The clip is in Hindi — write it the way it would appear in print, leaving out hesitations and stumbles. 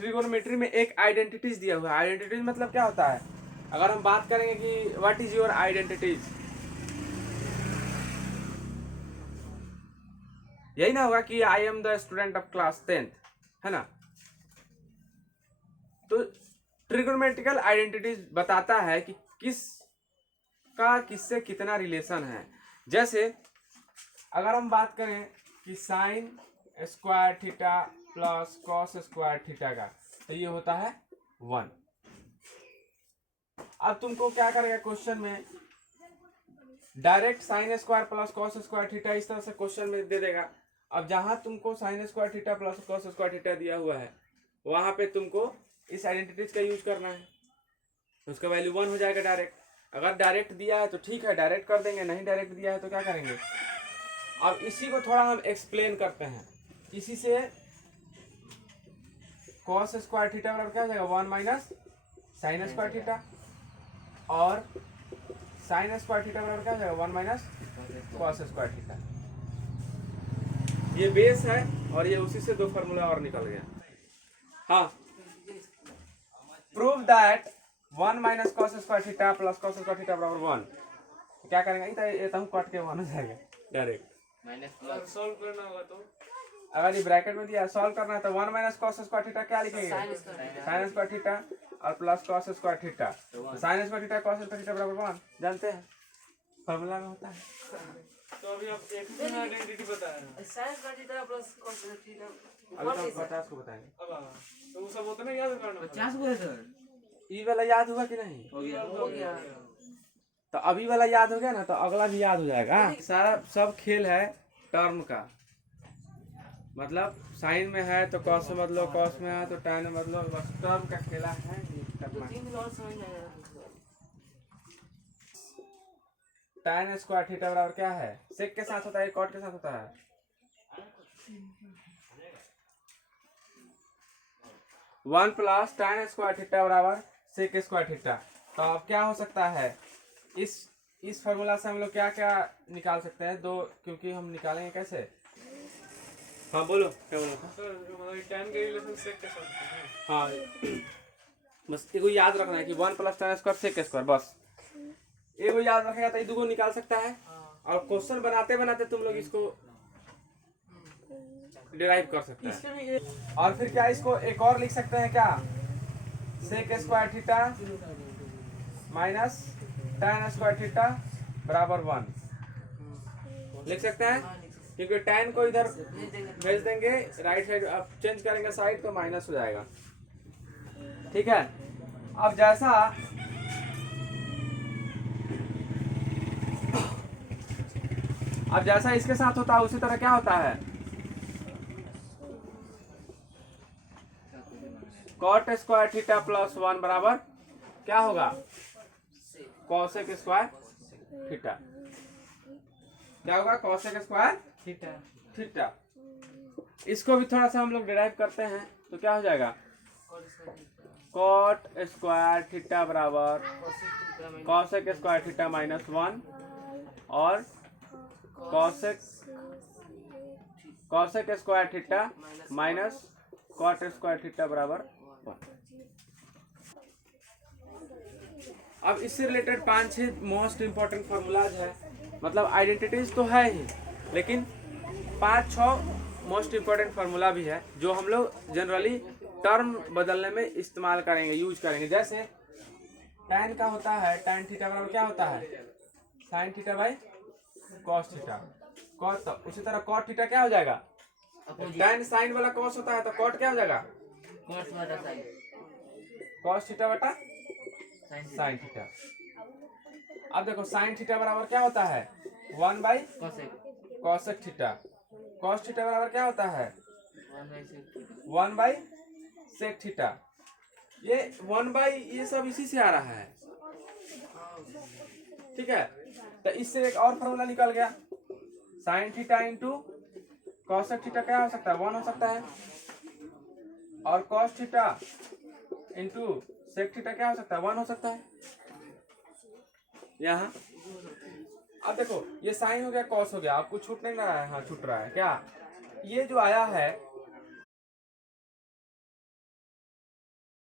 ट्रिगोनोमेट्री में एक आइडेंटिटीज दिया हुआ है। आइडेंटिटीज मतलब क्या होता है? अगर हम बात करेंगे कि व्हाट इज योर आइडेंटिटीज, यही ना होगा कि I am the student of class 10th, है ना? तो ट्रिगोनोमेट्रिकल आइडेंटिटीज बताता है कि किस का किससे कितना रिलेशन है। जैसे अगर हम बात करें कि sine square theta plus cos square theta का, तो ये होता है 1। अब तुमको क्या करेगा क्वेश्चन में, direct sine square plus cos square theta इस तरह से क्वेश्चन में दे देगा। अब जहां तुमको sine square theta plus cos square theta दिया हुआ है, वहां पे तुमको इस आइडेंटिटीज का यूज करना है, उसका वैल्यू 1 हो जाएगा डायरेक्ट। अगर डायरेक्ट दिया है तो ठीक है, डायरेक्ट कर देंगे, नहीं डायरेक्ट दिया है तो क्या करेंगे। अब इसी को थोड़ा हम एक्सप्लेन करते हैं। इसी से कॉस स्क्वायर थीटा बराबर क्या हो जाएगा, 1 माइनस साइन स्क्वायर थीटा, और साइन स्क्वायर थीटा बराबर क्या हो जाएगा, 1 माइनस कॉस स्क्वायर थीटा। ये बेस है और ये उसी से दो फार्मूला और निकल गया। हाँ, prove that 1 minus cos square theta plus cos square theta बराबर 1। क्या करेंगे, ये तो हम कट के 1 हो जाएगा डायरेक्ट। माइनस सॉल्व करना होगा तो अगर ये ब्रैकेट में दिया सॉल्व करना है तो 1 माइनस कॉस स्क्वायर थीटा क्या लिखेंगे, साइन स्क्वायर थीटा, और plus cos square theta. Sine square theta cos square theta बराबर 1 जानते हैं, फार्मूला में होता है। तो अभी आप एक आइडेंटिटी बता रहे हैं, sine square theta plus cos theta. अभी तो 50 को बताएंगे। अब तो वो सब उतना याद करना, 50 को है सर। ई वाला याद हुआ कि नहीं? हो गया। तो अभी वाला याद हो गया ना, तो अगला भी याद हो जाएगा। सारा सब खेल है टर्म का, मतलब साइन में है तो कॉस में बदलो, कॉस में है तो tan में बदलो, बस टर्म का खेला है। tan स्क्वायर थीटा बराबर क्या है, सेक के साथ होता है, कॉट के साथ होता है। One plus tan square theta बराबर सेक स्क्वायर थीटा। तो अब क्या हो सकता है, इस फॉर्मूला से हम लोग क्या क्या निकाल सकते हैं, दो, क्योंकि हम निकालेंगे कैसे। हाँ बोलो, क्या बोलो tan के रिलेशन सेक के साथ। हाँ, बस एगो याद रखना है कि 1 plus tan square sec square, बस एगो याद रखेगा तो ये दो निकाल सकता है। और क्वेश्चन बनाते बनाते तुम लोग इसको डिराइव कर सकते हैं। और फिर क्या इसको एक और लिख सकते हैं क्या, sec square theta minus tan square theta बराबर 1 लिख सकते हैं, क्योंकि tan को इधर भेज देंगे राइट साइड, अब चेंज करेंगे साइड तो माइनस हो जाएगा। ठीक है, अब जैसा इसके साथ होता है उसी तरह क्या होता है, कॉट स्क्वायर थीटा प्लस 1 बराबर क्या होगा, कॉसेक स्क्वायर थीटा। क्या होगा, कॉसेक स्क्वायर थीटा। इसको भी थोड़ा सा हम लोग डिराइव करते हैं तो क्या हो जाएगा, कॉट स्क्वायर थीटा बराबर कॉसेक स्क्वायर थीटा माइनस 1 और cosec square theta minus cot square theta बराबर 1। अब इससे रिलेटेड 5-6 मोस्ट इंपॉर्टेंट फार्मूलाज है, मतलब आइडेंटिटीज तो है ही, लेकिन 5-6 मोस्ट इंपॉर्टेंट फार्मूला भी है जो हम लोग जनरली टर्म बदलने में इस्तेमाल करेंगे, यूज करेंगे। जैसे tan का होता है, tan थीटा बराबर क्या होता है, sine theta by cos theta. Cot, तो उसी तरह कॉट थीटा क्या हो जाएगा, tan साइन वाला कॉस होता है तो कॉट क्या हो जाएगा, कॉस थीटा बटा साइन थीटा। अब देखो साइन थीटा बराबर क्या होता है, 1 by cosec theta. Cos theta बराबर क्या होता है, 1 बाई सेक थीटा। ये 1 बाई ये सब इसी से आ रहा है। ठीक है, तो इससे एक और फॉर्मूला निकल गया, sine theta into cosec theta क्या हो सकता है, 1 हो सकता है, और cos theta into sec theta क्या हो सकता है, 1 हो सकता है यहाँ। अब देखो ये साइन हो गया, कॉस हो गया, आपको छूट नहीं रहा है, हाँ छूट रहा है क्या, ये जो आया है